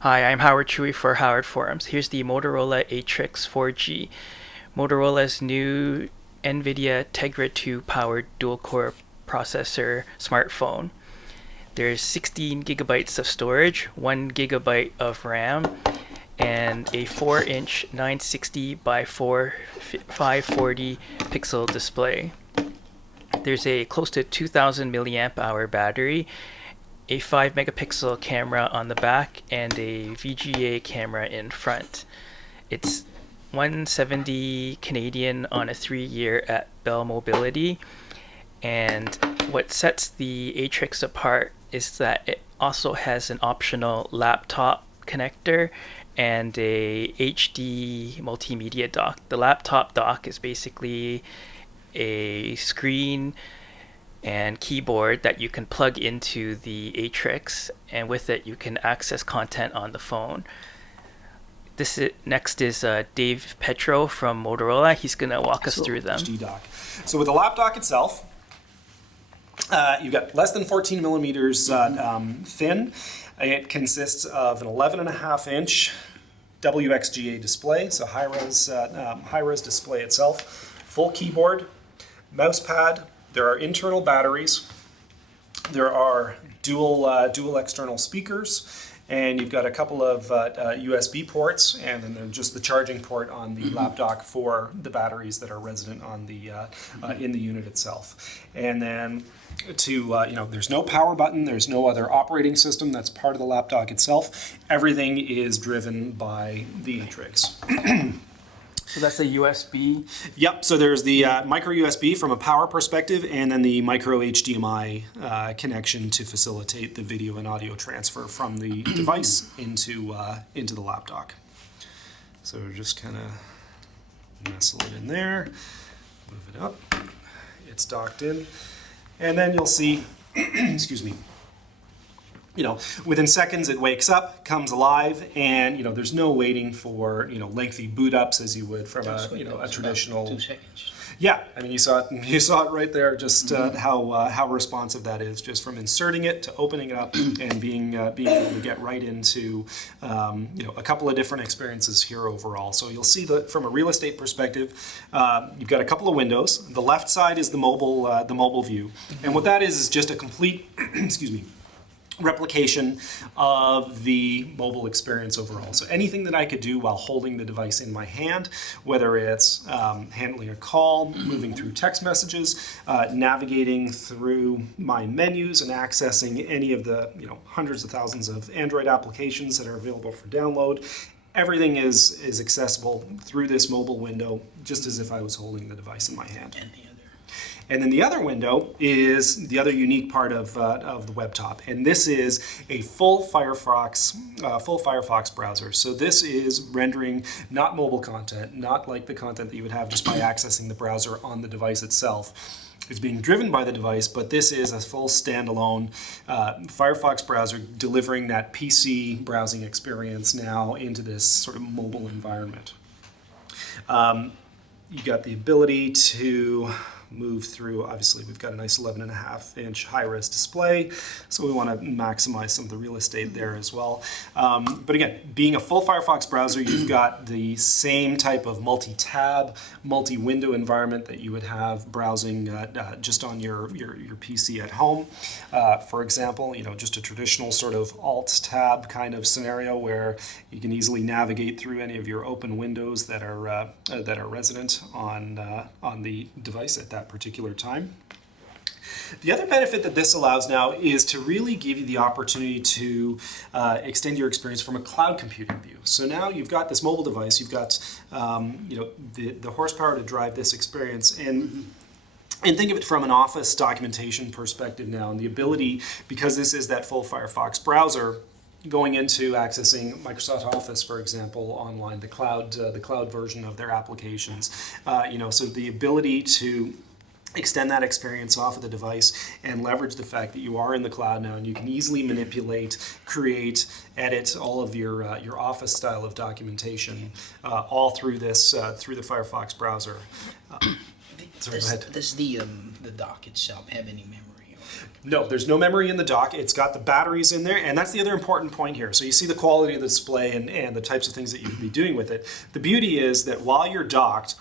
Hi, I'm Howard Chewy for Howard Forums. Here's the Motorola ATRIX 4G, Motorola's new NVIDIA Tegra 2 powered dual-core processor smartphone. There's 16 gigabytes of storage, 1 gigabyte of RAM, and a 4-inch 960 by 540 pixel display. There's a close to 2000 milliamp hour battery, a 5 megapixel camera on the back, and a VGA camera in front. It's 170 Canadian on a 3-year at Bell Mobility. And what sets the Atrix apart is that it also has an optional laptop connector and a HD multimedia dock. The laptop dock is basically a screen and keyboard that you can plug into the Atrix, and with it you can access content on the phone. Next is Dave Petro from Motorola. He's going to walk us through them. HD dock. So with the lap dock itself, you've got less than 14 millimeters thin. It consists of an 11.5-inch WXGA display, so high-res display itself, full keyboard, mouse pad. There are internal batteries. There are dual external speakers, and you've got a couple of USB ports, and then there's just the charging port on the lap dock for the batteries that are resident on the in the unit itself. And then there's no power button. There's no other operating system that's part of the lap dock itself. Everything is driven by the Atrix. So that's a USB? Yep, so there's the micro USB from a power perspective, and then the micro HDMI connection to facilitate the video and audio transfer from the device into the lap dock. So we're just kind of nestle it in there, move it up, it's docked in, and then you'll see, excuse me, within seconds it wakes up, comes alive, and there's no waiting for lengthy boot ups as you would from a traditional. 2 seconds. Yeah, I mean you saw it right there. Just how responsive that is, just from inserting it to opening it up and being able to get right into a couple of different experiences here overall. So you'll see that from a real estate perspective, you've got a couple of windows. The left side is the mobile view, and what that is just a complete excuse me, replication of the mobile experience overall. So anything that I could do while holding the device in my hand, whether it's handling a call, moving through text messages, navigating through my menus and accessing any of the hundreds of thousands of Android applications that are available for download, everything is accessible through this mobile window, just as if I was holding the device in my hand. And then the other window is the other unique part of the web top, and this is a full Firefox browser. So this is rendering not mobile content, not like the content that you would have just by accessing the browser on the device itself. It's being driven by the device, but this is a full standalone Firefox browser delivering that PC browsing experience now into this sort of mobile environment. You got the ability to move through. Obviously, we've got a nice 11.5-inch high-res display, so we want to maximize some of the real estate there as well. But again, being a full Firefox browser, you've got the same type of multi-tab, multi-window environment that you would have browsing just on your PC at home. For example, just a traditional sort of Alt-tab kind of scenario where you can easily navigate through any of your open windows that are resident on the device at that particular time. The other benefit that this allows now is to really give you the opportunity to extend your experience from a cloud computing view. So now you've got this mobile device, you've got the horsepower to drive this experience, and think of it from an office documentation perspective now, and the ability, because this is that full Firefox browser, going into accessing Microsoft Office, for example, online, the cloud version of their applications. So the ability to extend that experience off of the device and leverage the fact that you are in the cloud now, and you can easily manipulate, create, edit all of your Office style of documentation all through this through the Firefox browser. Does the dock itself have any memory? No, there's no memory in the dock. It's got the batteries in there, and that's the other important point here. So you see the quality of the display and the types of things that you can be doing with it. The beauty is that while you're docked,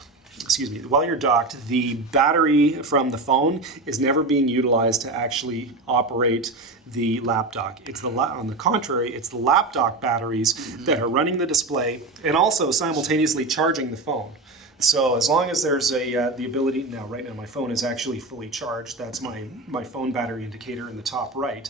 the battery from the phone is never being utilized to actually operate the lap dock. On the contrary, it's the lap dock batteries that are running the display and also simultaneously charging the phone. So as long as there's the ability, right now my phone is actually fully charged. That's my phone battery indicator in the top right.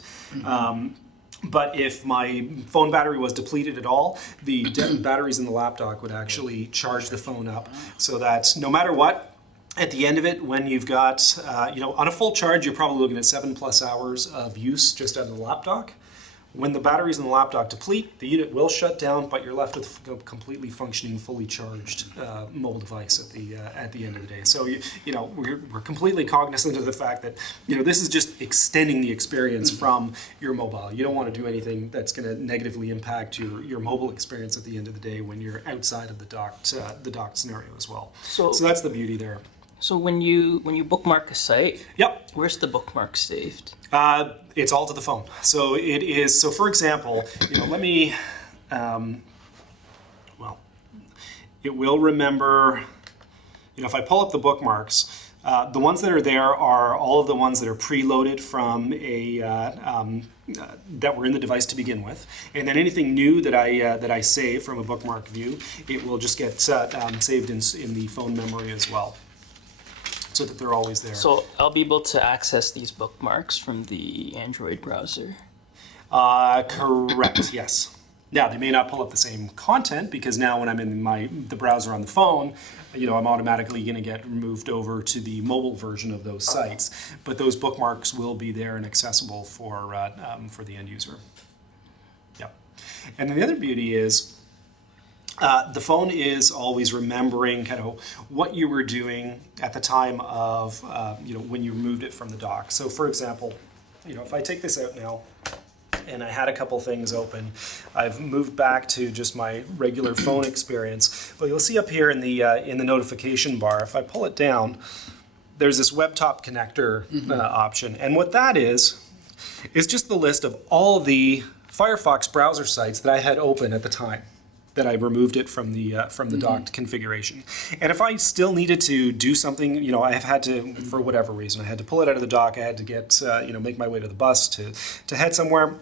But if my phone battery was depleted at all, the batteries in the lap dock would actually charge the phone up, so that no matter what, at the end of it, when you've got, on a full charge, you're probably looking at 7+ hours of use just out of the lap dock. When the batteries in the lap dock deplete, the unit will shut down, but you're left with a completely functioning, fully charged mobile device at the end of the day. So we're completely cognizant of the fact that this is just extending the experience from your mobile. You don't want to do anything that's going to negatively impact your mobile experience at the end of the day when you're outside of the docked scenario as well. So that's the beauty there. So when you bookmark a site, yep, where's the bookmark saved? It's all to the phone. So it is. So for example, let me. It will remember. If I pull up the bookmarks, the ones that are there are all of the ones that are preloaded from that were in the device to begin with, and then anything new that I save from a bookmark view, it will just get saved in the phone memory as well, so that they're always there. So I'll be able to access these bookmarks from the Android browser? Correct, yes. Now, they may not pull up the same content, because now when I'm in the browser on the phone, I'm automatically going to get moved over to the mobile version of those sites. But those bookmarks will be there and accessible for the end user. Yep. And then the other beauty is, the phone is always remembering kind of what you were doing at the time of, when you removed it from the dock. So for example, if I take this out now, and I had a couple things open, I've moved back to just my regular phone experience. But you'll see up here in the notification bar, if I pull it down, there's this web top connector option. And what that is just the list of all the Firefox browser sites that I had open at the time that I removed it from the docked configuration. And if I still needed to do something, I have had to, for whatever reason, I had to pull it out of the dock, I had to get, make my way to the bus to head somewhere.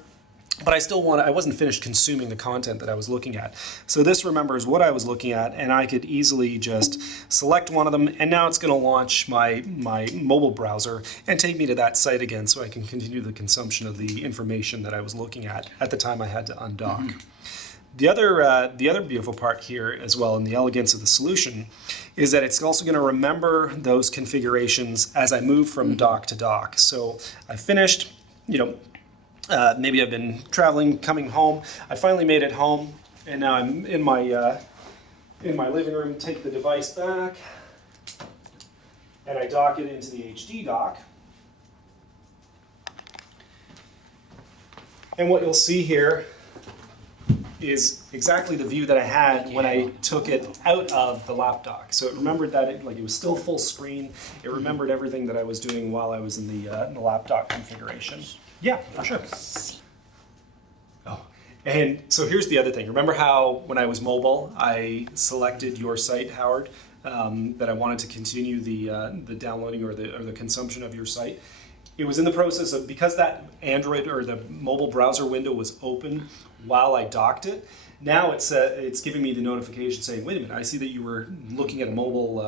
But I wasn't finished consuming the content that I was looking at. So this remembers what I was looking at, and I could easily just select one of them, and now it's going to launch my mobile browser and take me to that site again, so I can continue the consumption of the information that I was looking at the time I had to undock. The other beautiful part here as well, and the elegance of the solution, is that it's also going to remember those configurations as I move from dock to dock. So I finished, maybe I've been traveling, coming home. I finally made it home, and now I'm in my living room. Take the device back, and I dock it into the HD dock. And what you'll see here is exactly the view that I had when I took it out of the lap dock. So it remembered that it was still full screen. It remembered everything that I was doing while I was in the lap dock configuration. Yeah, for sure. Oh, and so here's the other thing. Remember how when I was mobile, I selected your site, Howard, that I wanted to continue the downloading or the consumption of your site? It was in the process of, because that Android or the mobile browser window was open while I docked it, now it's giving me the notification saying, wait a minute, I see that you were looking at a mobile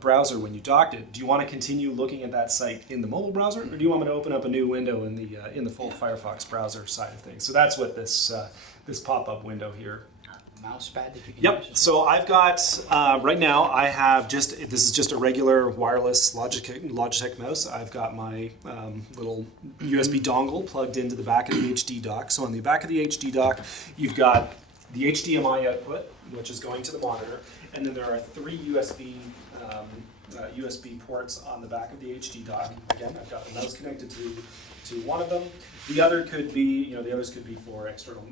browser when you docked it. Do you want to continue looking at that site in the mobile browser, or do you want me to open up a new window in the full Firefox browser side of things? So that's what this pop-up window here. Mouse pad that you can Yep. use? So I've got, right now, I have this is just a regular wireless Logitech mouse. I've got my little USB dongle plugged into the back of the HD dock. So on the back of the HD dock, you've got the HDMI output, which is going to the monitor, and then there are 3 USB ports on the back of the HD dock. Again, I've got the mouse connected to one of them. The other could be, the others could be for external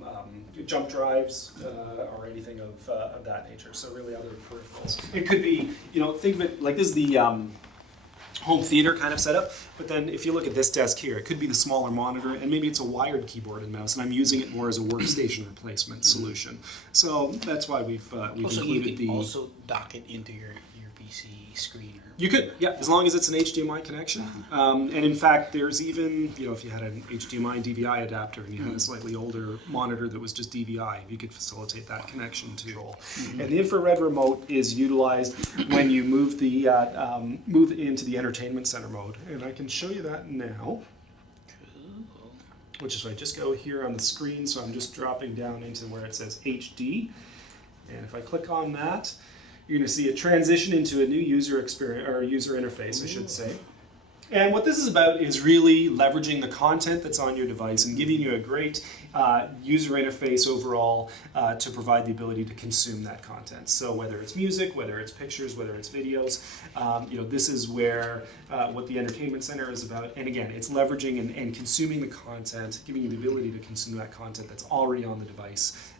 jump drives or anything of that nature. So really other peripherals. It could be, think of it like this is home theater kind of setup. But then if you look at this desk here, it could be the smaller monitor, and maybe it's a wired keyboard and mouse, and I'm using it more as a workstation replacement solution. So that's why we've Also, you included can the. also dock it into your PC screen. You could, yeah, as long as it's an HDMI connection. And in fact, there's even, if you had an HDMI and DVI adapter and you had a slightly older monitor that was just DVI, you could facilitate that connection too. And the infrared remote is utilized when you move the move into the entertainment center mode. And I can show you that now. Which is, I just go here on the screen, so I'm just dropping down into where it says HD. And if I click on that, you're going to see a transition into a new user experience, or user interface, I should say. And what this is about is really leveraging the content that's on your device and giving you a great user interface overall to provide the ability to consume that content. So whether it's music, whether it's pictures, whether it's videos, this is where what the entertainment center is about. And again, it's leveraging and consuming the content, giving you the ability to consume that content that's already on the device